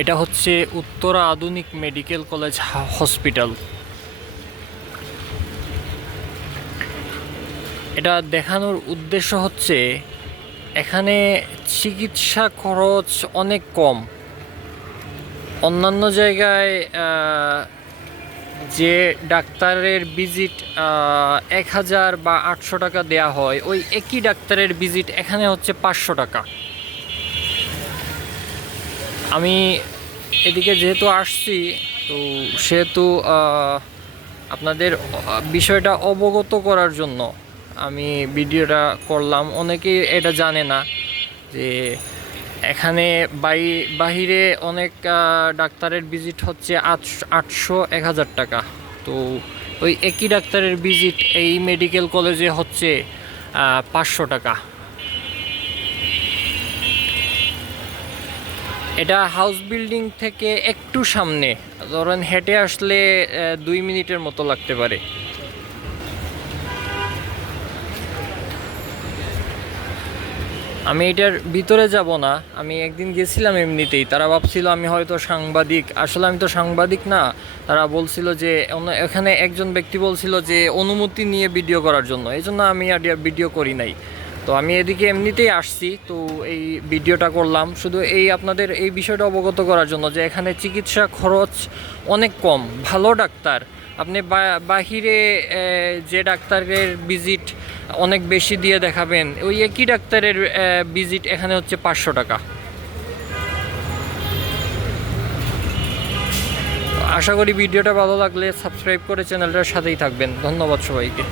এটা হচ্ছে উত্তরা আধুনিক মেডিকেল কলেজ হসপিটাল। এটা দেখানোর উদ্দেশ্য হচ্ছে এখানে চিকিৎসা খরচ অনেক কম। অন্যান্য জায়গায় যে ডাক্তারের ভিজিট 1000 বা 800 টাকা দেয়া হয়, ওই একই ডাক্তারের ভিজিট এখানে হচ্ছে 500 টাকা। আমি এদিকে যেহেতু আসছি, তো সেহেতু আপনাদের বিষয়টা অবগত করার জন্য আমি ভিডিওটা করলাম। অনেকেই এটা জানে না যে এখানে বাহিরে অনেক ডাক্তারের ভিজিট হচ্ছে 800-1000 টাকা। তো ওই একই ডাক্তারের ভিজিট এই মেডিকেল কলেজে হচ্ছে 500 টাকা। এটা হাউস বিল্ডিং থেকে একটু সামনে, ধরেন হেঁটে আসলে 2 মিনিটের মতো লাগতে পারে। আমি এটার ভিতরে যাব না, আমি একদিন গেছিলাম এমনিতেই। তারা ভাবছিল আমি হয়তো সাংবাদিক, আসলে আমি তো সাংবাদিক না। তারা বলছিল যে এখানে একজন ব্যক্তি বলছিল যে অনুমতি নিয়ে ভিডিও করার জন্য, এই জন্য আমি আর ভিডিও করি নাই। তো আমি এদিকে এমনিতেই আসছি, তো এই ভিডিওটা করলাম শুধু এই আপনাদের এই বিষয়টা অবগত করার জন্য যে এখানে চিকিৎসা খরচ অনেক কম। ভালো ডাক্তার, আপনি বাহিরে যে ডাক্তারের ভিজিট অনেক বেশি দিয়ে দেখাবেন, ওই একই ডাক্তারের ভিজিট এখানে হচ্ছে 500 টাকা। আশা করি ভিডিওটা ভালো লাগলে সাবস্ক্রাইব করে চ্যানেলটার সাথেই থাকবেন। ধন্যবাদ সবাইকে।